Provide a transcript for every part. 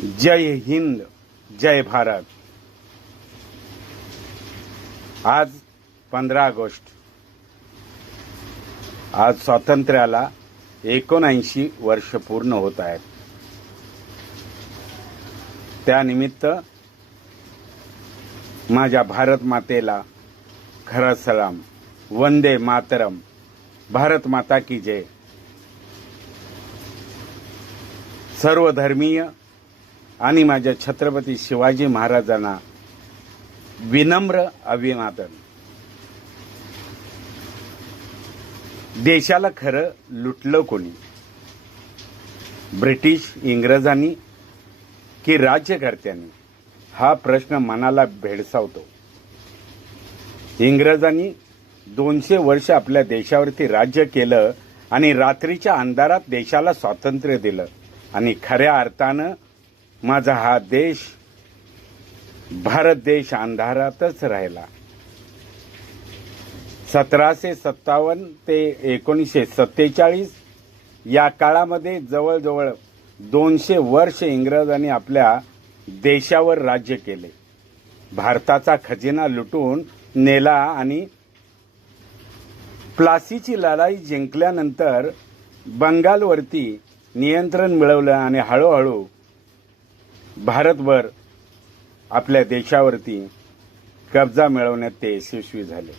जय हिंद, जय भारत। आज 15 ऑगस्ट, आज स्वातंत्र्याला 79 वर्ष पूर्ण होत आहेत। त्यानिमित्त माझ्या भारत मातेला खरा सलाम। वंदे मातरम। भारत माता की जय। सर्वधर्मीय आणि माझ्या छत्रपती शिवाजी महाराजांना विनम्र अभिवादन। देशाला खरं लुटलं कोणी? ब्रिटिश इंग्रजांनी की राज्यकर्त्यांनी? हा प्रश्न मनाला भेडसावतो। इंग्रजांनी 200 वर्ष आपल्या देशावरती राज्य केलं आणि रात्रीच्या अंधारात देशाला स्वातंत्र्य दिलं आणि खऱ्या अर्थानं माझा हा देश, भारत देश अंधारातच राहिला। 1757 ते 1947 या काळामध्ये जवळजवळ 200 वर्ष इंग्रजांनी आपल्या देशावर राज्य केले। भारताचा खजिना लुटून नेला आणि प्लासीची लढाई जिंकल्यानंतर बंगालवरती नियंत्रण मिळवलं आणि हळूहळू भारतभर आपल्या देशावरती कब्जा मिळवण्यात ते यशस्वी झाले।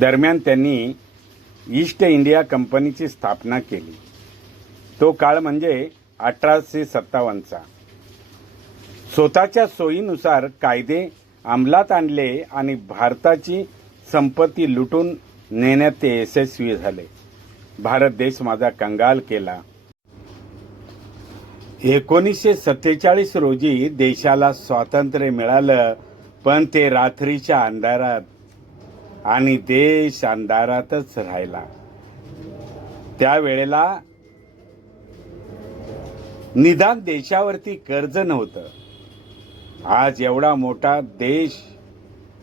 दरम्यान त्यांनी ईस्ट इंडिया कंपनीची स्थापना केली। तो काळ म्हणजे 1857चा। स्वतःच्या सोयीनुसार कायदे अंमलात आणले आणि भारताची संपत्ती लुटून नेण्यात ते यशस्वी झाले। भारत देश माझा कंगाल केला। 1947 रोजी देशाला स्वातंत्र्य मिळालं, पण ते रात्रीच्या अंधारात आणि देश अंधारातच राहिला। त्यावेळेला निदान देशावरती कर्ज नव्हतं। आज एवढा मोठा देश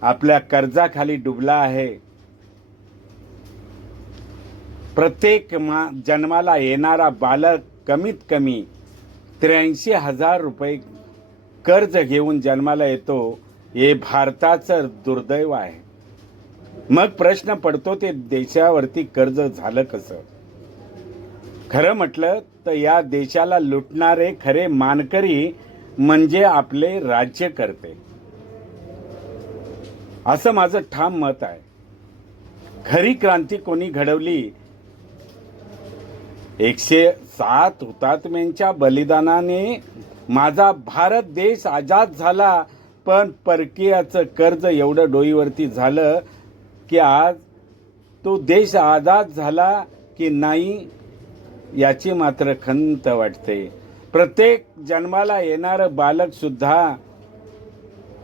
आपल्या कर्जाखाली डुबला आहे। प्रत्येक जन्माला येणारा बालक कमीत कमी 83,000 रुपये कर्ज घेऊन जन्माला येतो। हे भारताचं दुर्दैव आहे। मग प्रश्न पडतो, ते देशावरती कर्ज झालं कसं? खरं म्हटलं तर या देशाला लुटणारे खरे मानकरी म्हणजे आपले राज्यकर्ते, असं माझं ठाम मत आहे। खरी क्रांती कोणी घडवली? 107 हुतात्म्यांच्या बलिदानाने माझा भारत देश आजाद झाला, पण परकीयाचं कर्ज एवढं डोईवरती झालं की आज तो देश आजाद झाला की नाही याची मात्र खंत वाटते। प्रत्येक जन्माला येणारं बालक सुद्धा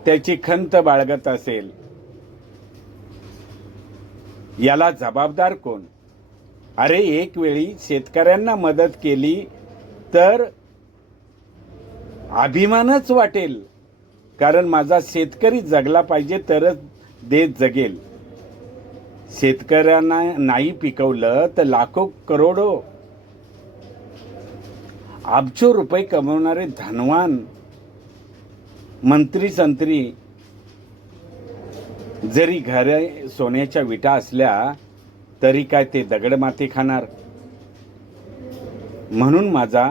त्याची खंत बाळगत असेल। याला जबाबदार कोण? अरे, एक वेळी शेतकऱ्यांना मदत केली तर अभिमानच वाटेल, कारण माझा शेतकरी जगला पाहिजे तरच देश जगेल। शेतकऱ्यांना नाही पिकवलं तर लाखो करोडो अब्जो रुपये कमवणारे धनवान मंत्री संत्री जरी घरे सोन्याच्या विटा असल्या तरी काय ते दगड माती खाणार? म्हणून माझा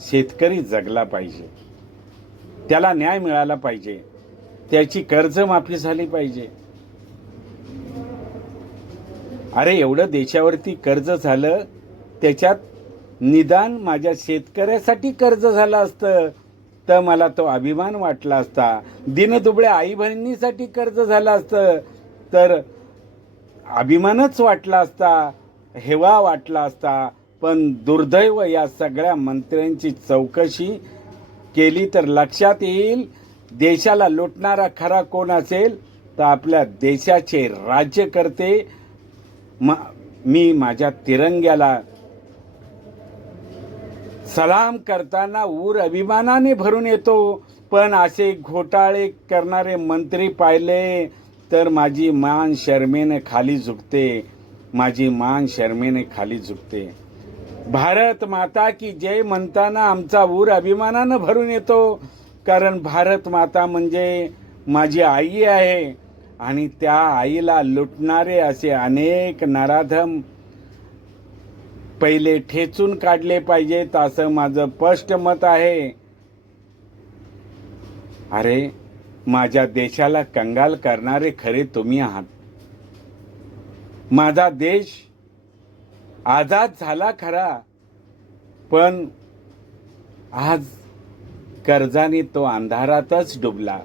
शेतकरी जगला पाहिजे, त्याला न्याय मिळाला पाहिजे, त्याची कर्जमाफी झाली पाहिजे। अरे, एवढं देशावरती कर्ज झालं, त्याच्यात निदान माझ्या शेतकऱ्यासाठी कर्ज झालं असतं तर मला तो अभिमान वाटला असता। दिनदुबळ्या आई बहिणीसाठी कर्ज झालं असतं तर अभिमानच वाटला असता, हेवा वाटला असता। पण दुर्दैव, या सगळ्या मंत्र्यांची चौकशी केली तर लक्षात येईल देशाला लुटणारा खरा कोण असेल तर आपल्या देशाचे राज्यकर्ते। मी माझ्या तिरंग्याला सलाम करताना ऊर अभिमानाने भरून येतो, पण असे घोटाळे करणारे मंत्री पाहिले तर माझी मान शर्मेने खाली झुकते, माझी मान शर्मेने खाली झुकते। भारत माता की जय म्हणताना आमचा ऊर अभिमानानं भरून येतो, कारण भारत माता म्हणजे माझी आई आहे आणि त्या आईला लुटणारे असे अनेक नराधम पहिले ठेचून काढले पाहिजेत, असं माझं स्पष्ट मत आहे. अरे, माझ्या देशाला कंगाल करणारे खरे तुम्ही आहात. माझा देश आजाद झाला खरा, पण आज कर्जाने तो अंधारातच डुबला.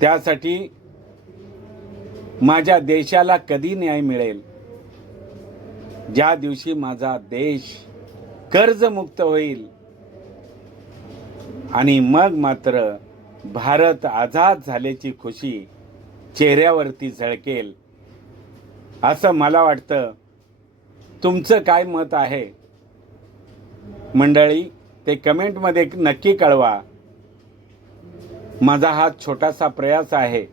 त्यासाठी माझ्या देशाला कधी न्याय मिळेल? ज्या दिवशी माझा देश कर्जमुक्त होईल आणि मग मात्र भारत आझाद झाल्याची खुशी चेहऱ्यावरती झळकेल, असं मला वाटतं. तुमचं काय मत आहे मंडळी, ते कमेंटमध्ये नक्की कळवा. माझा हा छोटासा प्रयास आहे.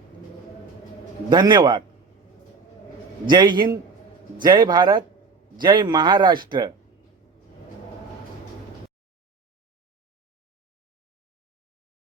धन्यवाद. जय हिंद, जय भारत, जय महाराष्ट्र.